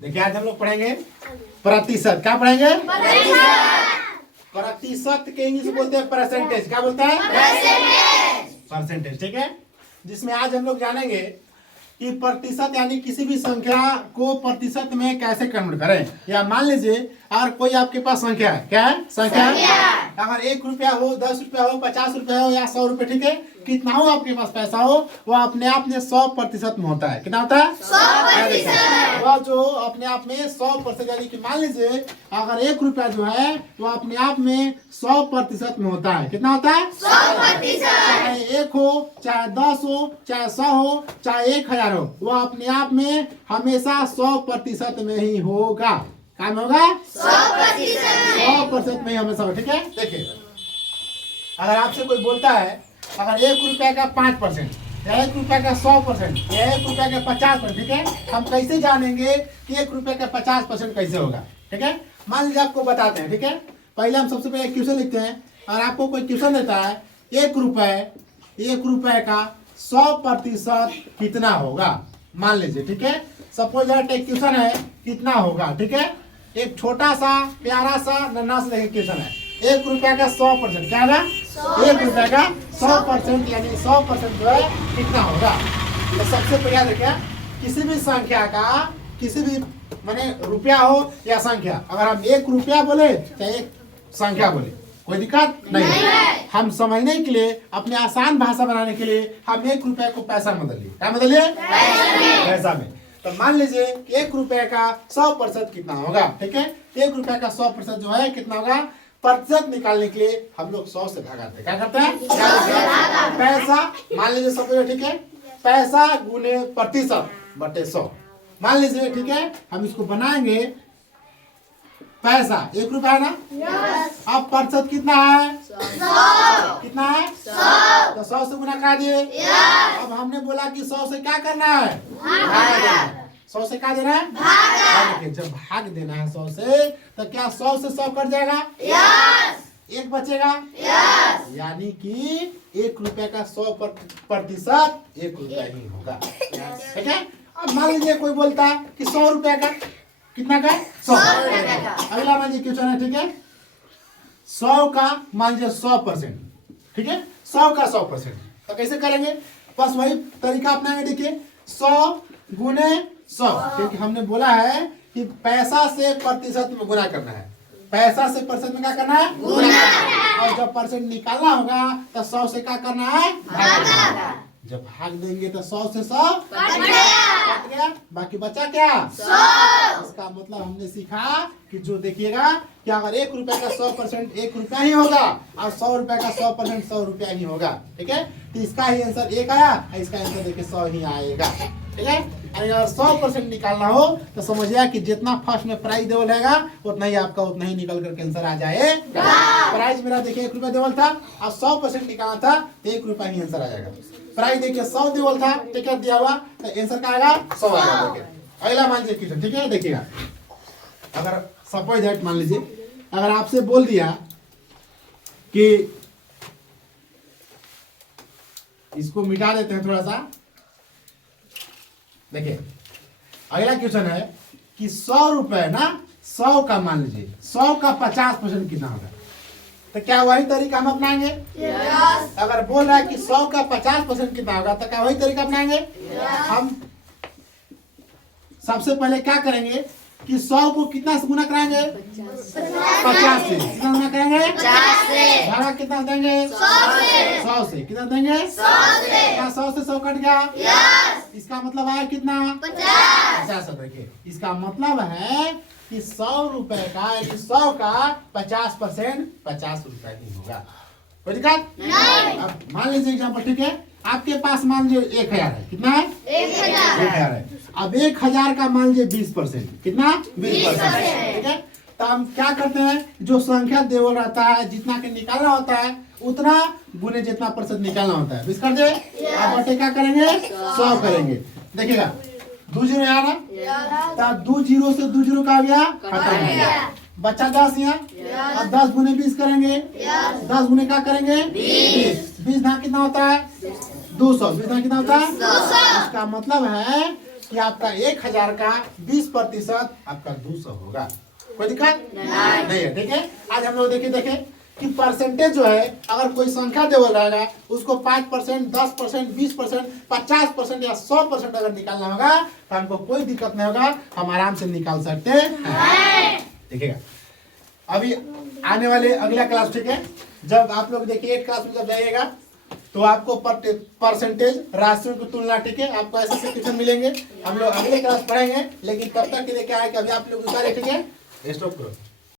देखिए आज हम लोग पढ़ेंगे प्रतिशत। क्या पढ़ेंगे? प्रतिशत के इंग्लिश बोलते हैं परसेंटेज। क्या बोलते हैं? परसेंटेज। ठीक है, जिसमें आज हम लोग जानेंगे कि प्रतिशत यानी किसी भी संख्या को प्रतिशत में कैसे कन्वर्ट करें। या मान लीजिए अगर कोई आपके पास संख्या है, क्या है? संख्या अगर 1 रुपया हो, 10 रुपया हो, 50 रुपया हो या 100 रुपये, ठीक है, कितना हो आपके पास पैसा हो, वो अपने आप में 100% में होता है। कितना होता है? 100%। वह जो अपने आप में 100% यानी कि मान लीजिए अगर 1 रुपया जो है वो अपने आप में 100% में होता है। कितना होता है? 100%। चाहे 1 हो, चाहे 10 हो, चाहे 100 हो, चाहे 1000 हो, वह अपने आप में हमेशा 100% में ही होगा। क्या में होगा? 100% में ही हमेशा होगा। ठीक है, देखिए अगर आपसे कोई बोलता है अगर 1 रुपया का 5% या 1 रुपया का 100% या 1 रुपया का 50%, ठीक है, हम कैसे जानेंगे कि 1 रुपया का 50% कैसे होगा? ठीक है, मान लीजिए आपको बताते हैं। ठीक है, पहले हम सबसे पहले क्वेश्चन लिखते हैं। और आपको कोई क्वेश्चन देता है 1 रुपये का 100% कितना होगा, मान लीजिए। ठीक है, सपोज एक क्वेश्चन है कितना होगा। ठीक है, एक छोटा सा प्यारा सा नन्हा सा क्वेश्चन है। 1 रुपया का 100% क्या है? 1 रुपया का 100% यानी 100% जो है कितना होगा। तो सबसे पहले देखिए किसी भी संख्या का किसी भी माने रुपया हो या संख्या, अगर हम 1 रुपया बोले चाहे 1 संख्या बोले कोई दिक्कत नहीं है। हम समझने के लिए अपने आसान भाषा बनाने के लिए हम 1 रुपया को पैसा में बदलिए। क्या बदलिए? पैसा में। तो मान लीजिए 1 रुपये का 100% कितना होगा। ठीक है, 1 रुपया का 100% जो है कितना होगा, प्रतिशत निकालने के लिए हम लोग 100 से भागाते हैं। क्या करते हैं? पैसा मान लीजिए सब। ठीक है, पैसा गुने प्रतिशत बटे 100 मान लीजिए। ठीक है, हम इसको बनाएंगे पैसा 1 रुपया है ना। अब प्रतिशत कितना है? 100। कितना है? 100। तो 100 से गुना कर दिए। अब हमने बोला कि 100 से क्या करना है? भाग। 100 से क्या देना है? भाग। जब भाग देना है 100 से तो क्या 100 से 100 कट जाएगा? एक बचेगा। यानी कि 1 रुपया का 100% 1 रुपया ही होगा। ठीक है, अब मान लीजिए कोई बोलता है कि 100 रुपया का कितना का? 100 का। अगला मान लीजिए क्वेश्चन है। ठीक है, 100 का मान लीजिए 100%। ठीक है, 100 का 100%। तो कैसे करेंगे? बस वही तरीका अपनाएंगे। देखिए 100 गुने 100, क्योंकि हमने बोला है कि पैसा से प्रतिशत में गुना करना है। पैसा से प्रतिशत में क्या करना है? गुना। और जब परसेंट निकालना होगा तो 100 से क्या करना है? भागना। जब भाग देंगे तो 100 से 100 कट गया, बाकी बचा क्या? 100। इसका मतलब हमने सीखा कि जो देखिएगा कि अगर 1 रुपया का 100% 1 रुपया ही होगा और 100 रुपया का 100% 100 रुपया ही होगा। ठीक है, तो इसका ही आंसर 1 आया, इसका आंसर देखिए 100 ही आएगा। ठीक है, अगर 100% निकालना हो तो समझिए कि जितना फर्स्ट में प्राइस देवल रहेगा उतना ही आपका उतना ही निकल कर आंसर आ जाएगा। प्राइस मेरा देखिए 1 रुपया देवल था और 100% निकालना था तो 1 रुपया ही आंसर आ जाएगा। प्राइस देखिए 100 देवल था, ठीक है, दिया हुआ तो आंसर क्या आएगा? 100 आएगा। देखिए अगला मान लीजिए क्वेश्चन। ठीक है, देखिएगा अगर सपोज दैट मान लीजिए अगर आपसे बोल दिया कि इसको मिटा देते हैं थोड़ा सा। देखिए अगला क्वेश्चन है कि 100 रुपए ना 100 का मान लीजिए 100 का 50% कितना होगा। तो क्या वही तरीका हम अपनाएंगे? अगर बोल रहा है कि 100 का 50% कितना होगा तो क्या वही तरीका अपनाएंगे? हम सबसे पहले क्या करेंगे कि 100 को कितना से गुना कराएंगे? 50 से। कितना गुना करेंगे? 50 से। भागा कितना देंगे? 100 से। कितना देंगे? 100 से। क्या 100 से 100 कट गया? इसका मतलब आया कितना? 50। देखिए इसका मतलब है कि 100 रुपए का यानी 100 का 50% 50 रुपए ही होगा। कोई दिक्कत नहीं। अब मान लीजिए एग्जाम्पल। ठीक है, आपके पास मान लीजिए 1000 है। कितना है? 1000 है। अब 1000 का मान लीजिए 20%। कितना? 20%। ठीक है, तो हम क्या करते हैं जो संख्या देवल रहता है जितना के निकालना होता है उतना गुने जितना प्रतिशत निकालना होता है 20 कर दे। अब बटे क्या करेंगे? 100 करेंगे। देखिएगा 2 जीरो यहाँ ना, तो 2 जीरो से 2 जीरो का आ गया, खत्म हो गया। बच्चा 10 यहाँ। अब 10 गुने 20 करेंगे। 10 गुने क्या करेंगे? 20। 20 ना कितना होता है? 200। 20 ना कितना होता है? 200। इसका मतलब है कि आपका 1000 का 20% आपका 200 होगा। कोई दिक्कत नहीं है। ठीक है, आज हम लोग देखें कि परसेंटेज जो है अगर कोई संख्या देवल रहेगा उसको 5%, 10%, 20%, 50% या 100% अगर निकालना होगा तो हमको कोई दिक्कत नहीं होगा, हम आराम से निकाल सकते हैं। देखिएगा अभी आने वाले अगला क्लास, ठीक है, जब आप लोग देखिए 8 क्लास में जब जाइएगा तो आपको परसेंटेज राशियों की तुलना, ठीक है, आपको ऐसे से क्वेश्चन मिलेंगे। हम लोग अगले क्लास पढ़ेंगे, लेकिन तब तक के लिए क्या है कि अभी आप लोग ठीक है स्टॉप करो।